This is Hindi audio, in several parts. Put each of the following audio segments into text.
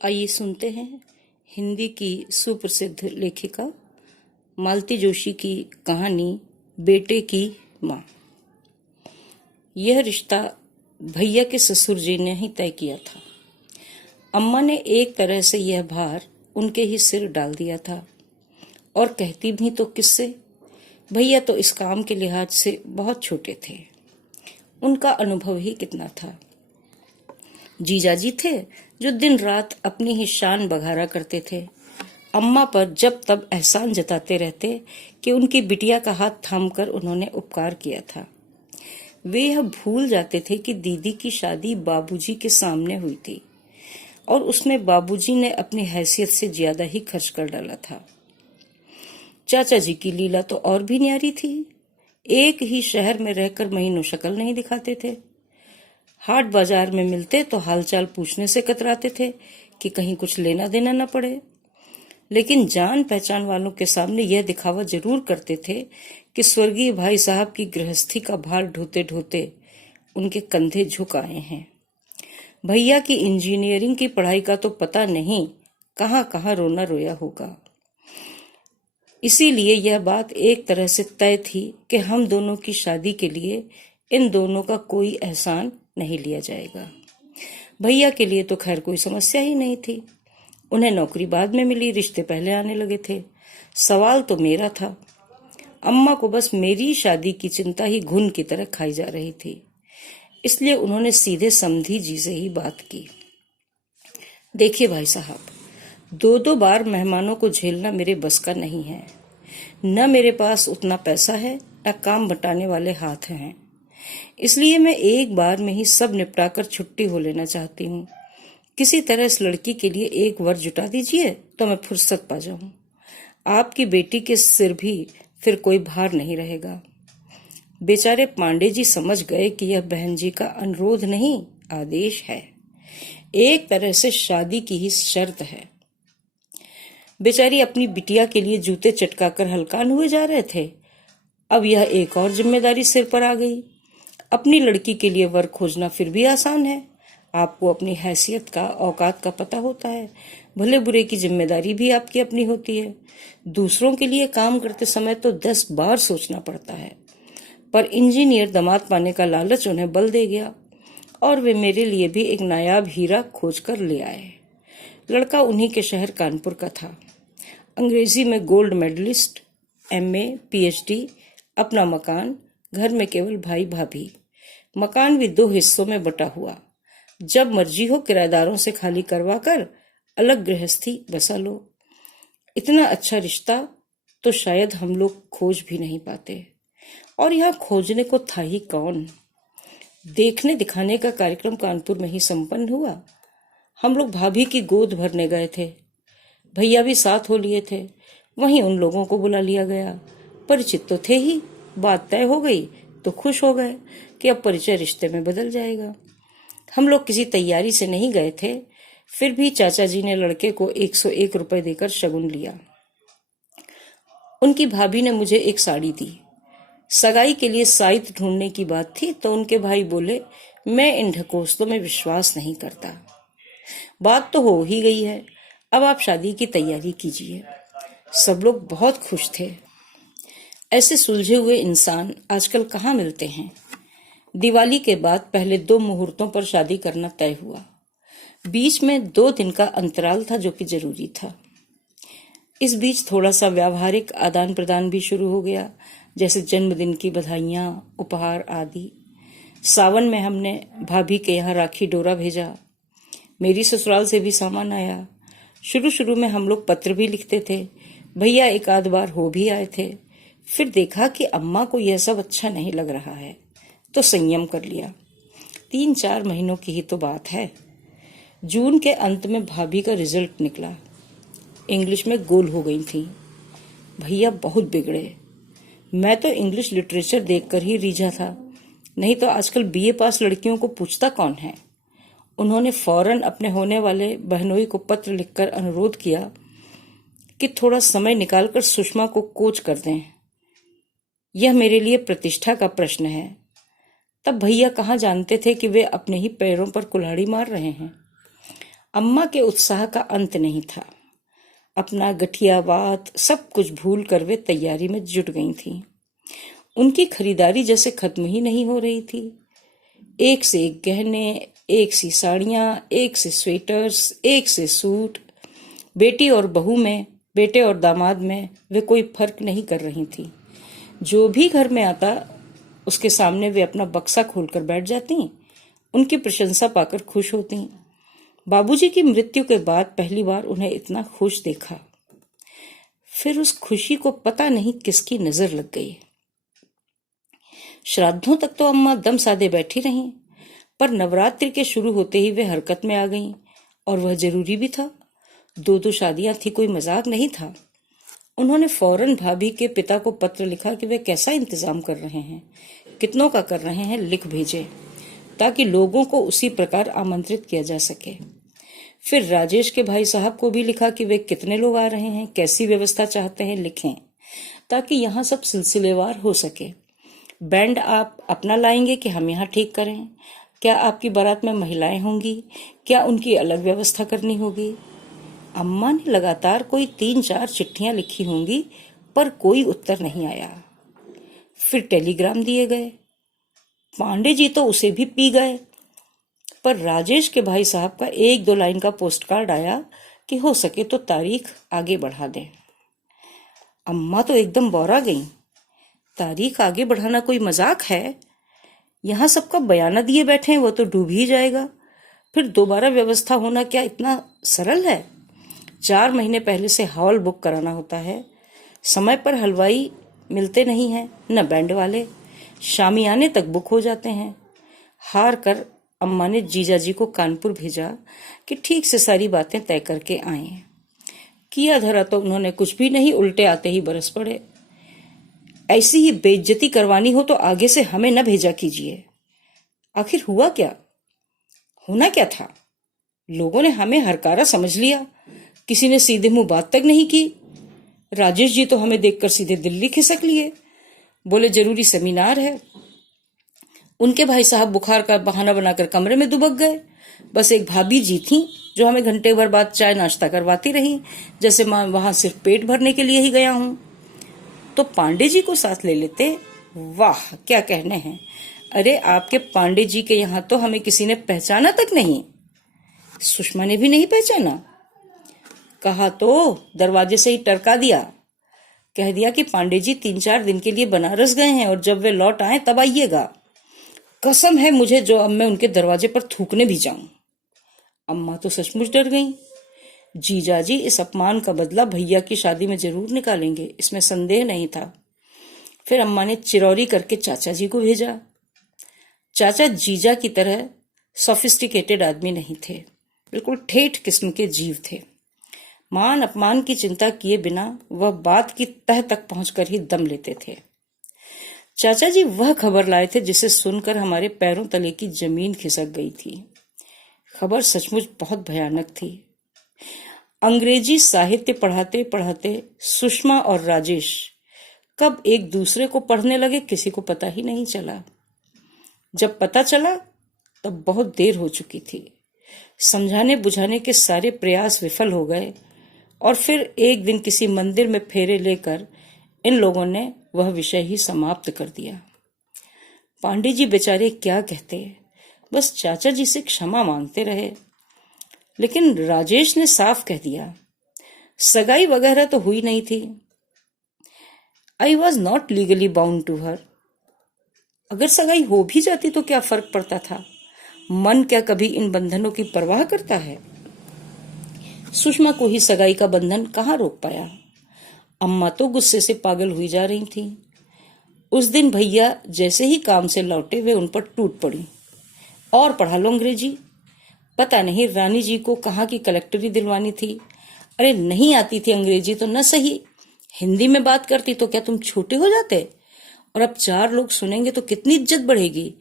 आइए सुनते हैं हिंदी की सुप्रसिद्ध लेखिका मालती जोशी की कहानी बेटे की माँ। यह रिश्ता भैया के ससुर जी ने ही तय किया था। अम्मा ने एक तरह से यह भार उनके ही सिर डाल दिया था, और कहती भी तो किससे। भैया तो इस काम के लिहाज से बहुत छोटे थे, उनका अनुभव ही कितना था। जीजाजी थे जो दिन रात अपनी ही शान बघारा करते थे। अम्मा पर जब तब एहसान जताते रहते कि उनकी बिटिया का हाथ थामकर उन्होंने उपकार किया था। वे यह भूल जाते थे कि दीदी की शादी बाबूजी के सामने हुई थी, और उसमें बाबूजी ने अपनी हैसियत से ज्यादा ही खर्च कर डाला था। चाचा जी की लीला तो और भी न्यारी थी। एक ही शहर में रहकर महीनों शक्ल नहीं दिखाते थे। हाट बाजार में मिलते तो हालचाल पूछने से कतराते थे कि कहीं कुछ लेना देना न पड़े, लेकिन जान पहचान वालों के सामने यह दिखावा जरूर करते थे कि स्वर्गीय भाई साहब की गृहस्थी का भार ढोते ढोते उनके कंधे झुक आए हैं। भैया की इंजीनियरिंग की पढ़ाई का तो पता नहीं कहाँ कहाँ रोना रोया होगा। इसीलिए यह बात एक तरह से तय थी कि हम दोनों की शादी के लिए इन दोनों का कोई एहसान नहीं लिया जाएगा। भैया के लिए तो खैर कोई समस्या ही नहीं थी। उन्हें नौकरी बाद में मिली, रिश्ते पहले आने लगे थे। सवाल तो मेरा था। अम्मा को बस मेरी शादी की चिंता ही घुन की तरह खाई जा रही थी। इसलिए उन्होंने सीधे समधी जी से ही बात की। देखिए भाई साहब, दो दो बार मेहमानों को झेलना मेरे बस का नहीं है। न मेरे पास उतना पैसा है, न काम बटाने वाले हाथ हैं। इसलिए मैं एक बार में ही सब निपटाकर छुट्टी हो लेना चाहती हूँ। किसी तरह इस लड़की के लिए एक वर जुटा दीजिए तो मैं फुर्सत पा जाऊं। आपकी बेटी के सिर भी फिर कोई भार नहीं रहेगा। बेचारे पांडे जी समझ गए कि यह बहन जी का अनुरोध नहीं, आदेश है। एक तरह से शादी की ही शर्त है। बेचारी अपनी बिटिया के लिए जूते चटकाकर हलकान हुए जा रहे थे, अब यह एक और जिम्मेदारी सिर पर आ गई। अपनी लड़की के लिए वर खोजना फिर भी आसान है। आपको अपनी हैसियत का, औकात का पता होता है। भले बुरे की जिम्मेदारी भी आपकी अपनी होती है। दूसरों के लिए काम करते समय तो 10 बार सोचना पड़ता है। पर इंजीनियर दामाद पाने का लालच उन्हें बल दे गया, और वे मेरे लिए भी एक नायाब हीरा खोज कर ले आए। लड़का उन्हीं के शहर कानपुर का था। अंग्रेजी में गोल्ड मेडलिस्ट, MA, PhD, अपना मकान, घर में केवल भाई भाभी। मकान भी 2 हिस्सों में बटा हुआ। जब मर्जी हो किराएदारों से खाली करवा कर अलग गृहस्थी बसा लो। इतना अच्छा रिश्ता तो शायद हम लोग खोज भी नहीं पाते, और यहाँ खोजने को था ही कौन। देखने दिखाने का कार्यक्रम कानपुर में ही संपन्न हुआ। हम लोग भाभी की गोद भरने गए थे। भैया भी साथ हो लिए थे। वहीं उन लोगों को बुला लिया गया। परिचित तो थे ही, बात तय हो गई तो खुश हो गए कि अब परिचय रिश्ते में बदल जाएगा। हम लोग किसी तैयारी से नहीं गए थे, फिर भी चाचा जी ने लड़के को 101 रुपए देकर शगुन लिया। उनकी भाभी ने मुझे एक साड़ी दी। सगाई के लिए साइत ढूंढने की बात थी तो उनके भाई बोले, मैं इन ढकोसलों में विश्वास नहीं करता। बात तो हो ही गई है, अब आप शादी की तैयारी कीजिए। सब लोग बहुत खुश थे। ऐसे सुलझे हुए इंसान आजकल कहाँ मिलते हैं। दिवाली के बाद पहले 2 मुहूर्तों पर शादी करना तय हुआ। बीच में 2 दिन का अंतराल था जो कि जरूरी था। इस बीच थोड़ा सा व्यावहारिक आदान प्रदान भी शुरू हो गया, जैसे जन्मदिन की बधाइयां, उपहार आदि। सावन में हमने भाभी के यहाँ राखी डोरा भेजा। मेरी ससुराल से भी सामान आया। शुरू शुरू में हम लोग पत्र भी लिखते थे। भैया एक आध बार हो भी आए थे। फिर देखा कि अम्मा को यह सब अच्छा नहीं लग रहा है तो संयम कर लिया। 3-4 महीनों की ही तो बात है। जून के अंत में भाभी का रिजल्ट निकला। इंग्लिश में गोल हो गई थी। भैया बहुत बिगड़े। मैं तो इंग्लिश लिटरेचर देखकर ही रीझा था, नहीं तो आजकल BA पास लड़कियों को पूछता कौन है। उन्होंने फौरन अपने होने वाले बहनोई को पत्र लिखकर अनुरोध किया कि थोड़ा समय निकालकर सुषमा को कोच कर दें। यह मेरे लिए प्रतिष्ठा का प्रश्न है। तब भैया कहाँ जानते थे कि वे अपने ही पैरों पर कुल्हाड़ी मार रहे हैं। अम्मा के उत्साह का अंत नहीं था। अपना गठिया बात सब कुछ भूल कर वे तैयारी में जुट गई थीं। उनकी खरीदारी जैसे खत्म ही नहीं हो रही थी। एक से एक गहने, एक सी साड़ियां, एक से स्वेटर्स, एक से सूट। बेटी और बहू में, बेटे और दामाद में वे कोई फर्क नहीं कर रही थी। जो भी घर में आता उसके सामने वे अपना बक्सा खोलकर बैठ जाती, उनकी प्रशंसा पाकर खुश होती। बाबूजी की मृत्यु के बाद पहली बार उन्हें इतना खुश देखा। फिर उस खुशी को पता नहीं किसकी नजर लग गई। श्राद्धों तक तो अम्मा दम साधे बैठी रहीं, पर नवरात्रि के शुरू होते ही वे हरकत में आ गईं, और वह जरूरी भी था। 2 शादियां थी, कोई मजाक नहीं था। उन्होंने फौरन भाभी के पिता को पत्र लिखा कि वे कैसा इंतजाम कर रहे हैं, कितनों का कर रहे हैं, लिख भेजे ताकि लोगों को उसी प्रकार आमंत्रित किया जा सके। फिर राजेश के भाई साहब को भी लिखा कि वे कितने लोग आ रहे हैं, कैसी व्यवस्था चाहते हैं, लिखें ताकि यहाँ सब सिलसिलेवार हो सके। बैंड आप अपना लाएंगे कि हम यहाँ ठीक करें? क्या आपकी बारात में महिलाएं होंगी? क्या उनकी अलग व्यवस्था करनी होगी? अम्मा ने लगातार कोई 3-4 चिट्ठियां लिखी होंगी, पर कोई उत्तर नहीं आया। फिर टेलीग्राम दिए गए। पांडे जी तो उसे भी पी गए, पर राजेश के भाई साहब का 1-2 लाइन का पोस्टकार्ड आया कि हो सके तो तारीख आगे बढ़ा दें। अम्मा तो एकदम बौरा गई। तारीख आगे बढ़ाना कोई मजाक है? यहाँ सबका बयाना दिए बैठे हैं, वो तो डूब ही जाएगा। फिर दोबारा व्यवस्था होना क्या इतना सरल है? 4 महीने पहले से हॉल बुक कराना होता है। समय पर हलवाई मिलते नहीं हैं, न बैंड वाले। शामियाने तक बुक हो जाते हैं। हार कर अम्मा ने जीजाजी को कानपुर भेजा कि ठीक से सारी बातें तय करके आए। किया धरा तो उन्होंने कुछ भी नहीं, उल्टे आते ही बरस पड़े। ऐसी ही बेइज्जती करवानी हो तो आगे से हमें न भेजा कीजिए। आखिर हुआ क्या? होना क्या था? लोगों ने हमें हरकारा समझ लिया। किसी ने सीधे मुंह बात तक नहीं की। राजेश जी तो हमें देखकर सीधे दिल्ली खिसक लिए, बोले जरूरी सेमिनार है। उनके भाई साहब बुखार का बहाना बनाकर कमरे में दुबक गए। बस एक भाभी जी थीं जो हमें घंटे भर बाद चाय नाश्ता करवाती रही, जैसे मैं वहां सिर्फ पेट भरने के लिए ही गया हूं। तो पांडे जी को साथ ले लेते। वाह, क्या कहने हैं। अरे आपके पांडे जी के यहाँ तो हमें किसी ने पहचाना तक नहीं। सुषमा ने भी नहीं पहचाना। कहा तो दरवाजे से ही टरका दिया। कह दिया कि पांडे जी 3-4 दिन के लिए बनारस गए हैं और जब वे लौट आए तब आइएगा। कसम है मुझे जो अब मैं उनके दरवाजे पर थूकने भी जाऊं। अम्मा तो सचमुच डर गईं। जीजाजी इस अपमान का बदला भैया की शादी में जरूर निकालेंगे, इसमें संदेह नहीं था। फिर अम्मा ने चिरौरी करके चाचा जी को भेजा। चाचा जीजा की तरह सोफिस्टिकेटेड आदमी नहीं थे, बिल्कुल ठेठ किस्म के जीव थे। मान अपमान की चिंता किए बिना वह बात की तह तक पहुंचकर ही दम लेते थे। चाचा जी वह खबर लाए थे जिसे सुनकर हमारे पैरों तले की जमीन खिसक गई थी। खबर सचमुच बहुत भयानक थी। अंग्रेजी साहित्य पढ़ाते पढ़ाते सुषमा और राजेश कब एक दूसरे को पढ़ने लगे किसी को पता ही नहीं चला। जब पता चला तब बहुत देर हो चुकी थी। समझाने बुझाने के सारे प्रयास विफल हो गए और फिर एक दिन किसी मंदिर में फेरे लेकर इन लोगों ने वह विषय ही समाप्त कर दिया। पांडे जी बेचारे क्या कहते, बस चाचा जी से क्षमा मांगते रहे। लेकिन राजेश ने साफ कह दिया, सगाई वगैरह तो हुई नहीं थी। I was not legally bound to her. अगर सगाई हो भी जाती तो क्या फर्क पड़ता था? मन क्या कभी इन बंधनों की परवाह करता है? सुषमा को ही सगाई का बंधन कहाँ रोक पाया। अम्मा तो गुस्से से पागल हुई जा रही थी। उस दिन भैया जैसे ही काम से लौटे वे उन पर टूट पड़ी। और पढ़ा लो अंग्रेजी। पता नहीं रानी जी को कहाँ की कलेक्टरी दिलवानी थी। अरे नहीं आती थी अंग्रेजी तो न सही, हिंदी में बात करती तो क्या तुम छोटे हो जाते? और अब 4 लोग सुनेंगे तो कितनी इज्जत बढ़ेगी।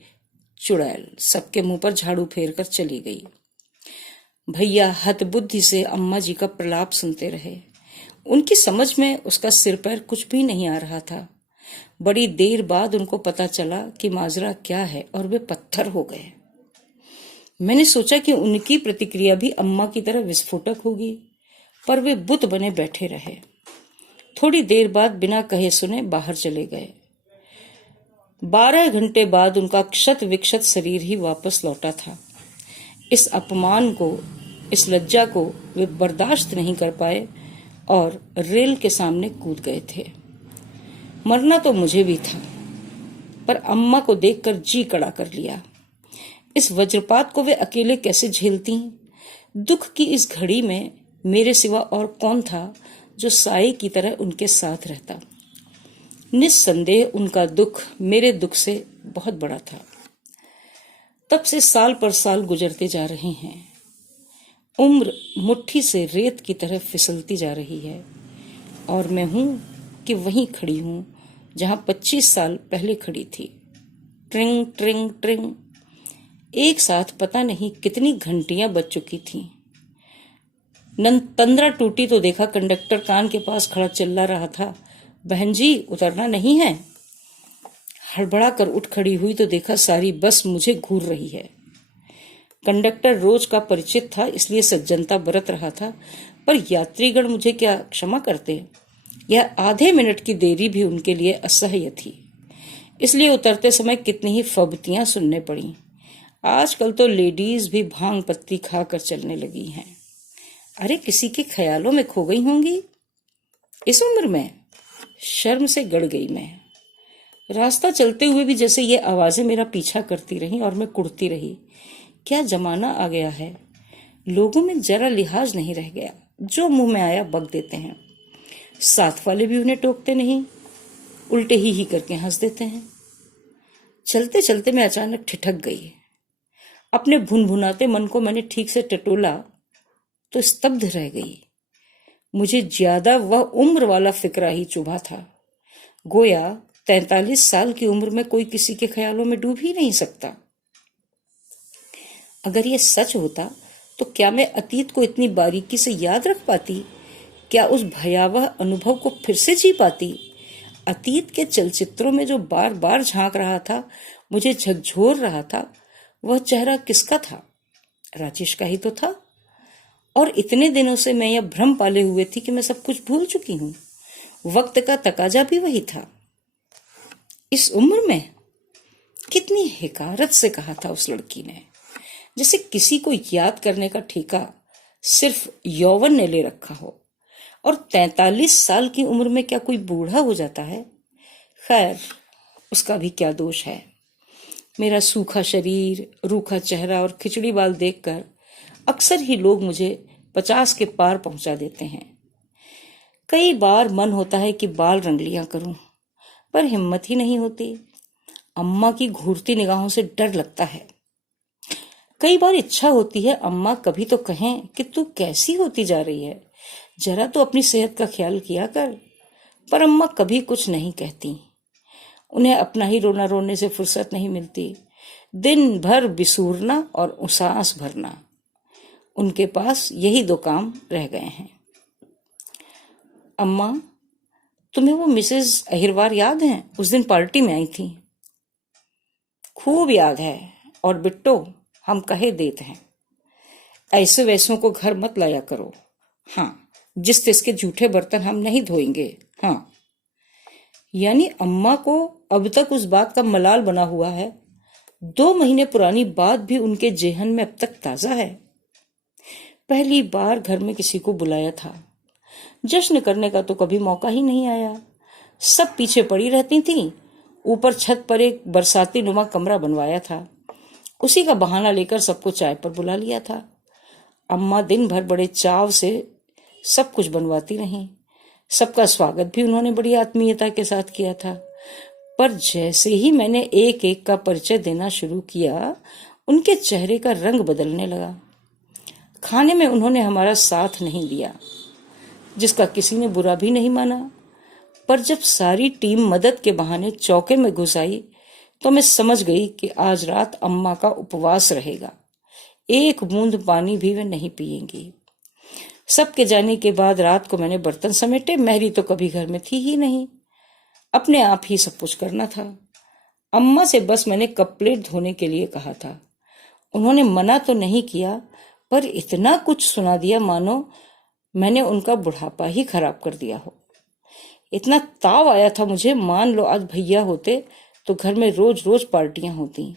चुड़ैल सबके मुंह पर झाड़ू फेर कर चली गई। भैया हतबुद्धि से अम्मा जी का प्रलाप सुनते रहे। उनकी समझ में उसका सिर पैर कुछ भी नहीं आ रहा था। बड़ी देर बाद उनको पता चला कि माजरा क्या है और वे पत्थर हो गए। मैंने सोचा कि उनकी प्रतिक्रिया भी अम्मा की तरह विस्फोटक होगी, पर वे बुत बने बैठे रहे। थोड़ी देर बाद बिना कहे सुने बाहर चले गए। 12 घंटे बाद उनका क्षत विक्षत शरीर ही वापस लौटा था। इस अपमान को, इस लज्जा को वे बर्दाश्त नहीं कर पाए और रेल के सामने कूद गए थे। मरना तो मुझे भी था, पर अम्मा को देखकर जी कड़ा कर लिया। इस वज्रपात को वे अकेले कैसे झेलती? दुख की इस घड़ी में मेरे सिवा और कौन था जो साए की तरह उनके साथ रहता? निस्संदेह उनका दुख मेरे दुख से बहुत बड़ा था। तब से साल पर साल गुजरते जा रहे हैं। उम्र मुट्ठी से रेत की तरह फिसलती जा रही है और मैं हूं कि वहीं खड़ी हूं जहां 25 साल पहले खड़ी थी। ट्रिंग ट्रिंग ट्रिंग, एक साथ पता नहीं कितनी घंटियां बज चुकी थीं। तंद्रा टूटी तो देखा कंडक्टर कान के पास खड़ा चिल्ला रहा था, बहन जी उतरना नहीं है। हड़बड़ा कर उठ खड़ी हुई तो देखा सारी बस मुझे घूर रही है। कंडक्टर रोज का परिचित था, इसलिए सज्जनता बरत रहा था, पर यात्रीगण मुझे क्या क्षमा करते? यह आधे मिनट की देरी भी उनके लिए असह्य थी, इसलिए उतरते समय कितनी ही फबतियां सुनने पड़ी। आजकल तो लेडीज भी भांग पत्ती खाकर चलने लगी हैं। अरे किसी के ख्यालों में खो गई होंगी इस उम्र में। शर्म से गड़ गई मैं। रास्ता चलते हुए भी जैसे ये आवाजें मेरा पीछा करती रहीं और मैं कुड़ती रही। क्या जमाना आ गया है, लोगों में जरा लिहाज नहीं रह गया। जो मुंह में आया बक देते हैं। साथ वाले भी उन्हें टोकते नहीं, उल्टे ही करके हंस देते हैं। चलते चलते मैं अचानक ठिठक गई। अपने भुनभुनाते मन को मैंने ठीक से टटोला तो स्तब्ध रह गई। मुझे ज्यादा वह उम्र वाला फिक्रा ही चुभा था। गोया 43 साल की उम्र में कोई किसी के ख्यालों में डूब ही नहीं सकता। अगर ये सच होता तो क्या मैं अतीत को इतनी बारीकी से याद रख पाती? क्या उस भयावह अनुभव को फिर से जी पाती? अतीत के चलचित्रों में जो बार बार झांक रहा था, मुझे झकझोर रहा था, वह चेहरा किसका था? राजेश का ही तो था। और इतने दिनों से मैं यह भ्रम पाले हुए थी कि मैं सब कुछ भूल चुकी हूं। वक्त का तकाजा भी वही था। इस उम्र में? कितनी हिकारत से कहा था उस लड़की ने, जैसे किसी को याद करने का ठेका सिर्फ यौवन ने ले रखा हो। और 43 साल की उम्र में क्या कोई बूढ़ा हो जाता है? खैर, उसका भी क्या दोष है। मेरा सूखा शरीर, रूखा चेहरा और खिचड़ी बाल देखकर अक्सर ही लोग मुझे 50 के पार पहुंचा देते हैं। कई बार मन होता है कि बाल रंगलियां करूं, पर हिम्मत ही नहीं होती। अम्मा की घूरती निगाहों से डर लगता है। कई बार इच्छा होती है अम्मा कभी तो कहें कि तू कैसी होती जा रही है, जरा तो अपनी सेहत का ख्याल किया कर। पर अम्मा कभी कुछ नहीं कहती। उन्हें अपना ही रोना रोने से फुर्सत नहीं मिलती। दिन भर बिसूरना और सांस भरना, उनके पास यही दो काम रह गए हैं। अम्मा, तुम्हें वो मिसेस अहिरवार याद है? उस दिन पार्टी में आई थी। खूब याद है। और बिट्टो, हम कहे देते हैं, ऐसे वैसों को घर मत लाया करो। हाँ, जिस तिसके जूठे बर्तन हम नहीं धोएंगे। हाँ, यानी अम्मा को अब तक उस बात का मलाल बना हुआ है। 2 महीने पुरानी बात भी उनके जेहन में अब तक ताजा है। पहली बार घर में किसी को बुलाया था, जश्न करने का तो कभी मौका ही नहीं आया। सब पीछे पड़ी रहती थीं। ऊपर छत पर एक बरसाती नुमा कमरा बनवाया था, उसी का बहाना लेकर सबको चाय पर बुला लिया था। अम्मा दिन भर बड़े चाव से सब कुछ बनवाती रहीं। सबका स्वागत भी उन्होंने बड़ी आत्मीयता के साथ किया था। पर जैसे ही मैंने एक एक का परिचय देना शुरू किया, उनके चेहरे का रंग बदलने लगा। खाने में उन्होंने हमारा साथ नहीं दिया, जिसका किसी ने बुरा भी नहीं माना। पर जब सारी टीम मदद के बहाने चौके में घुस आई तो मैं समझ गई कि आज रात अम्मा का उपवास रहेगा। एक बूंद पानी भी वे नहीं पिएंगी। सबके जाने के बाद रात को मैंने बर्तन समेटे। मैरी तो कभी घर में थी ही नहीं, अपने आप ही सब कुछ करना था। अम्मा से बस मैंने कप प्लेट धोने के लिए कहा था। उन्होंने मना तो नहीं किया, पर इतना कुछ सुना दिया मानो मैंने उनका बुढ़ापा ही खराब कर दिया हो। इतना ताव आया था मुझे, मान लो आज भैया होते तो घर में रोज रोज पार्टियां होती,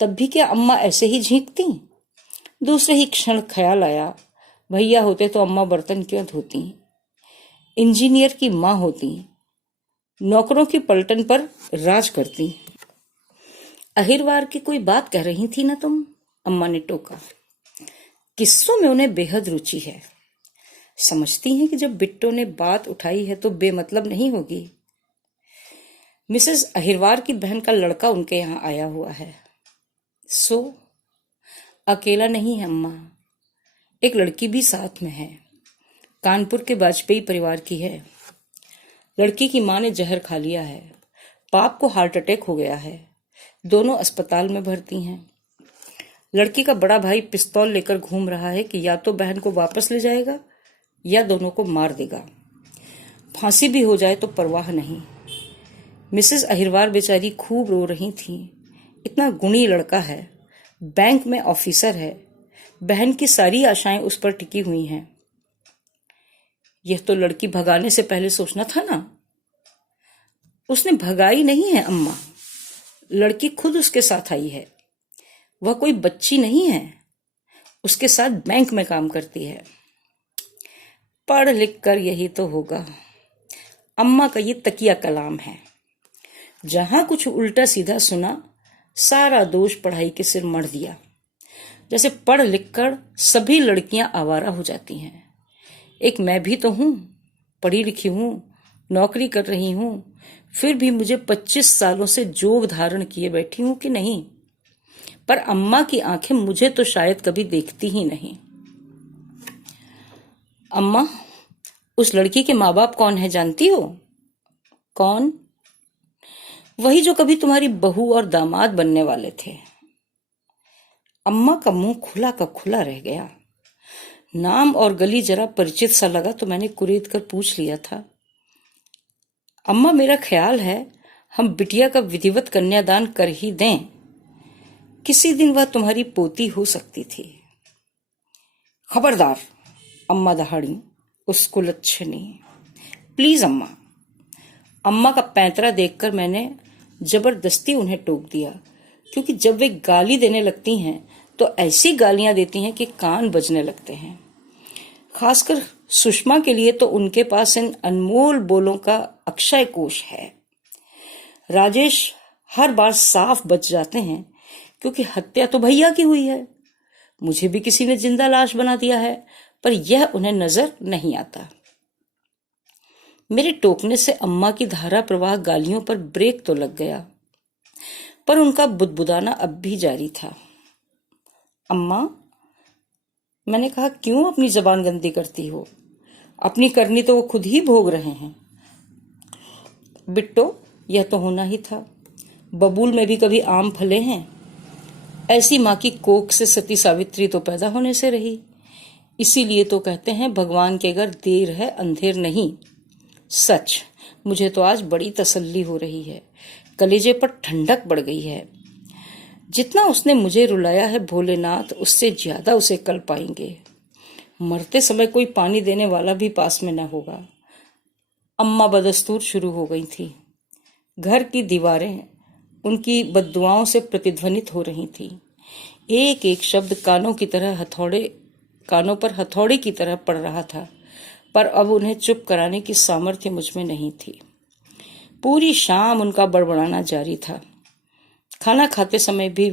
तब भी क्या अम्मा ऐसे ही झींकती? दूसरे ही क्षण ख्याल आया, भैया होते तो अम्मा बर्तन क्यों धोती, इंजीनियर की माँ होती, नौकरों की पलटन पर राज करती। अहिरवार की कोई बात कह रही थी ना तुम? अम्मा ने टोका। किस्सों में उन्हें बेहद रुचि है। समझती हैं कि जब बिट्टो ने बात उठाई है तो बेमतलब नहीं होगी। मिसेस अहिरवार की बहन का लड़का उनके यहाँ आया हुआ है। सो अकेला नहीं है अम्मा, एक लड़की भी साथ में है। कानपुर के वाजपेयी परिवार की है। लड़की की माँ ने जहर खा लिया है, पाप को हार्ट अटैक हो गया है, दोनों अस्पताल में भर्ती हैं। लड़की का बड़ा भाई पिस्तौल लेकर घूम रहा है कि या तो बहन को वापस ले जाएगा या दोनों को मार देगा। फांसी भी हो जाए तो परवाह नहीं। मिसेस अहिरवार बेचारी खूब रो रही थी। इतना गुणी लड़का है, बैंक में ऑफिसर है, बहन की सारी आशाएं उस पर टिकी हुई हैं। यह तो लड़की भगाने से पहले सोचना था ना। उसने भगाई नहीं है अम्मा, लड़की खुद उसके साथ आई है। वह कोई बच्ची नहीं है, उसके साथ बैंक में काम करती है। पढ़ लिख कर यही तो होगा। अम्मा का ये तकिया कलाम है। जहां कुछ उल्टा सीधा सुना, सारा दोष पढ़ाई के सिर मढ़ दिया। जैसे पढ़ लिख कर सभी लड़कियां आवारा हो जाती हैं। एक मैं भी तो हूं, पढ़ी लिखी हूं, नौकरी कर रही हूं, फिर भी मुझे 25 सालों से जोग धारण किए बैठी हूं कि नहीं। पर अम्मा की आंखें मुझे तो शायद कभी देखती ही नहीं। अम्मा, उस लड़की के माँ बाप कौन है जानती हो? कौन? वही जो कभी तुम्हारी बहू और दामाद बनने वाले थे। अम्मा का मुंह खुला का खुला रह गया। नाम और गली जरा परिचित सा लगा तो मैंने कुरेद कर पूछ लिया था। अम्मा, मेरा ख्याल है हम बिटिया का विधिवत कन्यादान कर ही दें। किसी दिन वह तुम्हारी पोती हो सकती थी। खबरदार, अम्मा दहाड़ी, उसको लच्छनी। प्लीज अम्मा। अम्मा का पैंतरा देखकर मैंने जबरदस्ती उन्हें टोक दिया, क्योंकि जब वे गाली देने लगती हैं तो ऐसी गालियां देती हैं कि कान बजने लगते हैं। खासकर सुषमा के लिए तो उनके पास इन अनमोल बोलों का अक्षय कोश है। राजेश हर बार साफ बच जाते हैं, क्योंकि हत्या तो भैया की हुई है। मुझे भी किसी ने जिंदा लाश बना दिया है, पर यह उन्हें नजर नहीं आता। मेरे टोकने से अम्मा की धारा प्रवाह गालियों पर ब्रेक तो लग गया, पर उनका बुदबुदाना अब भी जारी था। अम्मा, मैंने कहा, क्यों अपनी जबान गंदी करती हो? अपनी करनी तो वो खुद ही भोग रहे हैं। बिट्टो, यह तो होना ही था। बबूल में भी कभी आम फले हैं? ऐसी माँ की कोख से सती सावित्री तो पैदा होने से रही। इसीलिए तो कहते हैं भगवान के घर देर है अंधेर नहीं। सच, मुझे तो आज बड़ी तसल्ली हो रही है, कलेजे पर ठंडक बढ़ गई है। जितना उसने मुझे रुलाया है भोलेनाथ, उससे ज्यादा उसे कल पाएंगे। मरते समय कोई पानी देने वाला भी पास में न होगा। अम्मा बदस्तूर शुरू हो गई थी। घर की दीवारें उनकी बद्दुआओं से प्रतिध्वनित हो रही थी। एक एक शब्द कानों पर हथौड़े की तरह पड़ रहा था, पर अब उन्हें चुप कराने की सामर्थ्य मुझ में नहीं थी। पूरी शाम उनका बड़बड़ाना जारी था। खाना खाते समय भी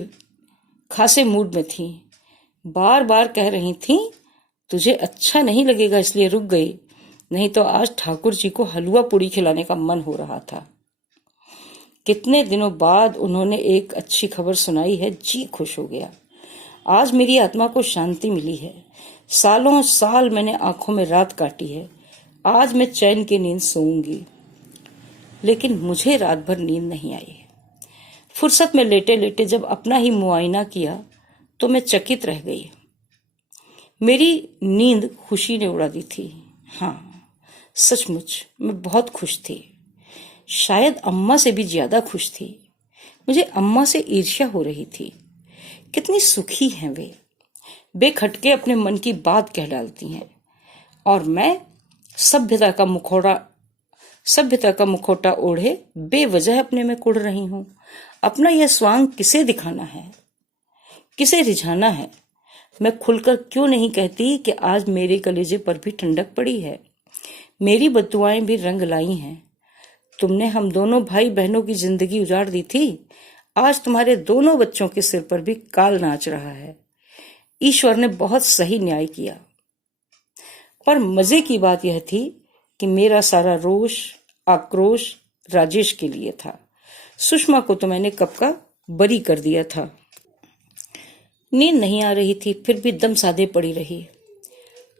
खासे मूड में थी। बार बार कह रही थी, तुझे अच्छा नहीं लगेगा इसलिए रुक गई, नहीं तो आज ठाकुर जी को हलवा पूड़ी खिलाने का मन हो रहा था। कितने दिनों बाद उन्होंने एक अच्छी खबर सुनाई है, जी खुश हो गया। आज मेरी आत्मा को शांति मिली है। सालों साल मैंने आंखों में रात काटी है, आज मैं चैन की नींद सोऊंगी। लेकिन मुझे रात भर नींद नहीं आई। फुर्सत में लेटे लेटे जब अपना ही मुआयना किया तो मैं चकित रह गई। मेरी नींद खुशी ने उड़ा दी थी। हाँ, सचमुच मैं बहुत खुश थी। शायद अम्मा से भी ज्यादा खुश थी। मुझे अम्मा से ईर्ष्या हो रही थी। कितनी सुखी हैं वे, बेखटके अपने मन की बात कह डालती हैं। और मैं सभ्यता का मुखौटा ओढ़े बेवजह अपने में कुढ़ रही हूं। अपना यह स्वांग किसे दिखाना है, किसे रिझाना है? मैं खुलकर क्यों नहीं कहती कि आज मेरे कलेजे पर भी ठंडक पड़ी है, मेरी बद्दुआएं भी रंग लाई हैं। तुमने हम दोनों भाई बहनों की जिंदगी उजाड़ दी थी, आज तुम्हारे दोनों बच्चों के सिर पर भी काल नाच रहा है। ईश्वर ने बहुत सही न्याय किया। पर मजे की बात यह थी कि मेरा सारा रोष, आक्रोश राजेश के लिए था। सुषमा को तो मैंने कब का बरी कर दिया था। नींद नहीं आ रही थी, फिर भी दम साधे पड़ी रही।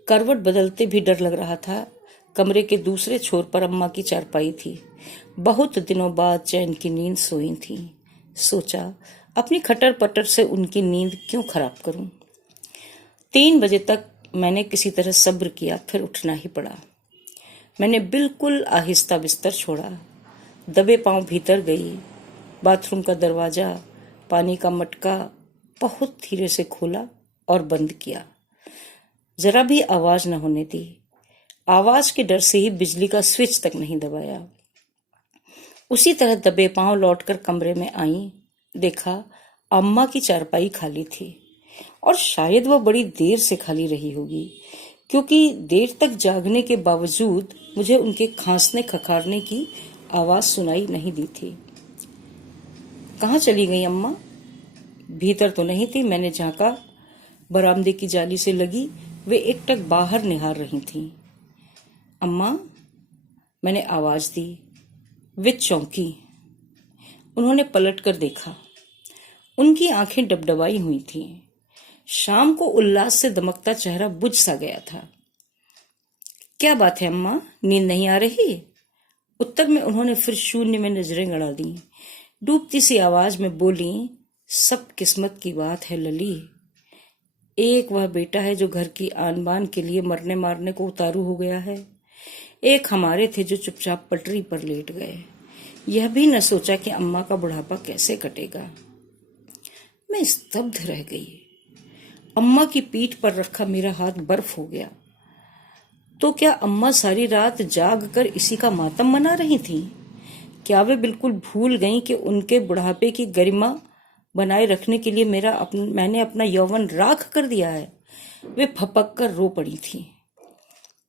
करवट बदलते भी डर लग रहा था। कमरे के दूसरे छोर पर अम्मा की चारपाई थी। बहुत दिनों बाद चैन की नींद सोई थी। सोचा अपनी खटर पटर से उनकी नींद क्यों खराब करूं। 3 बजे तक मैंने किसी तरह सब्र किया, फिर उठना ही पड़ा। मैंने बिल्कुल आहिस्ता बिस्तर छोड़ा, दबे पांव भीतर गई। बाथरूम का दरवाजा, पानी का मटका बहुत धीरे से खोला और बंद किया। जरा भी आवाज न होने दी। आवाज के डर से ही बिजली का स्विच तक नहीं दबाया। उसी तरह दबे पांव लौटकर कमरे में आई। देखा अम्मा की चारपाई खाली थी, और शायद वह बड़ी देर से खाली रही होगी, क्योंकि देर तक जागने के बावजूद मुझे उनके खांसने खखारने की आवाज सुनाई नहीं दी थी। कहाँ चली गई अम्मा? भीतर तो नहीं थी। मैंने झांका, बरामदे की जाली से लगी वे एकटक बाहर निहार रही थीं। अम्मा, मैंने आवाज दी। वे चौंकी। उन्होंने पलटकर देखा। उनकी आंखें डबडबाई हुई थीं। शाम को उल्लास से दमकता चेहरा बुझ सा गया था। क्या बात है अम्मा, नींद नहीं आ रही? उत्तर में उन्होंने फिर शून्य में नजरें गड़ा दी। डूबती सी आवाज में बोली, सब किस्मत की बात है लली। एक वह बेटा है जो घर की आन बान के लिए मरने मारने को उतारू हो गया है। एक हमारे थे जो चुपचाप पटरी पर लेट गए। यह भी न सोचा कि अम्मा का बुढ़ापा कैसे कटेगा। मैं स्तब्ध रह गई। अम्मा की पीठ पर रखा मेरा हाथ बर्फ हो गया। तो क्या अम्मा सारी रात जाग कर इसी का मातम मना रही थीं? क्या वे बिल्कुल भूल गईं कि उनके बुढ़ापे की गरिमा बनाए रखने के लिए मैंने अपना यौवन राख कर दिया है? वे फपक कर रो पड़ी थीं,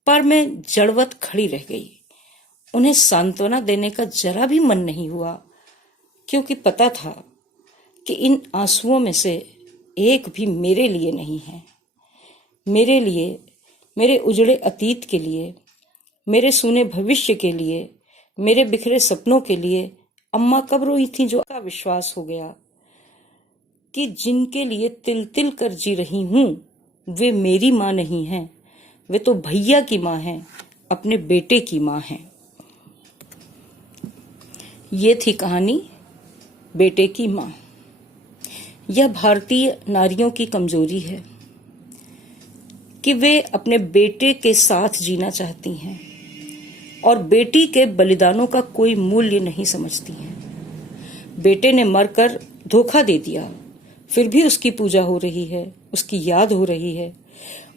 पर मैं जड़वत खड़ी रह गई। उन्हें सांत्वना देने का जरा भी मन नहीं हुआ, क्योंकि पता था कि इन आंसुओं में से एक भी मेरे लिए नहीं है। मेरे लिए, मेरे उजड़े अतीत के लिए, मेरे सूने भविष्य के लिए, मेरे बिखरे सपनों के लिए अम्मा कब रोई थी? जो का विश्वास हो गया कि जिनके लिए तिल तिल कर जी रही हूं वे मेरी माँ नहीं हैं, वे तो भैया की माँ हैं, अपने बेटे की माँ हैं। ये थी कहानी बेटे की माँ। यह भारतीय नारियों की कमजोरी है कि वे अपने बेटे के साथ जीना चाहती हैं और बेटी के बलिदानों का कोई मूल्य नहीं समझती हैं। बेटे ने मरकर धोखा दे दिया, फिर भी उसकी पूजा हो रही है, उसकी याद हो रही है।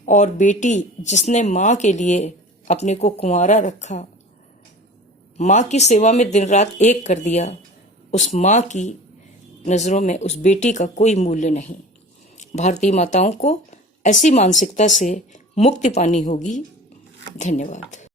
और बेटी जिसने माँ के लिए अपने को कुंवारा रखा, माँ की सेवा में दिन रात एक कर दिया, उस माँ की नजरों में उस बेटी का कोई मूल्य नहीं। भारतीय माताओं को ऐसी मानसिकता से मुक्ति पानी होगी। धन्यवाद।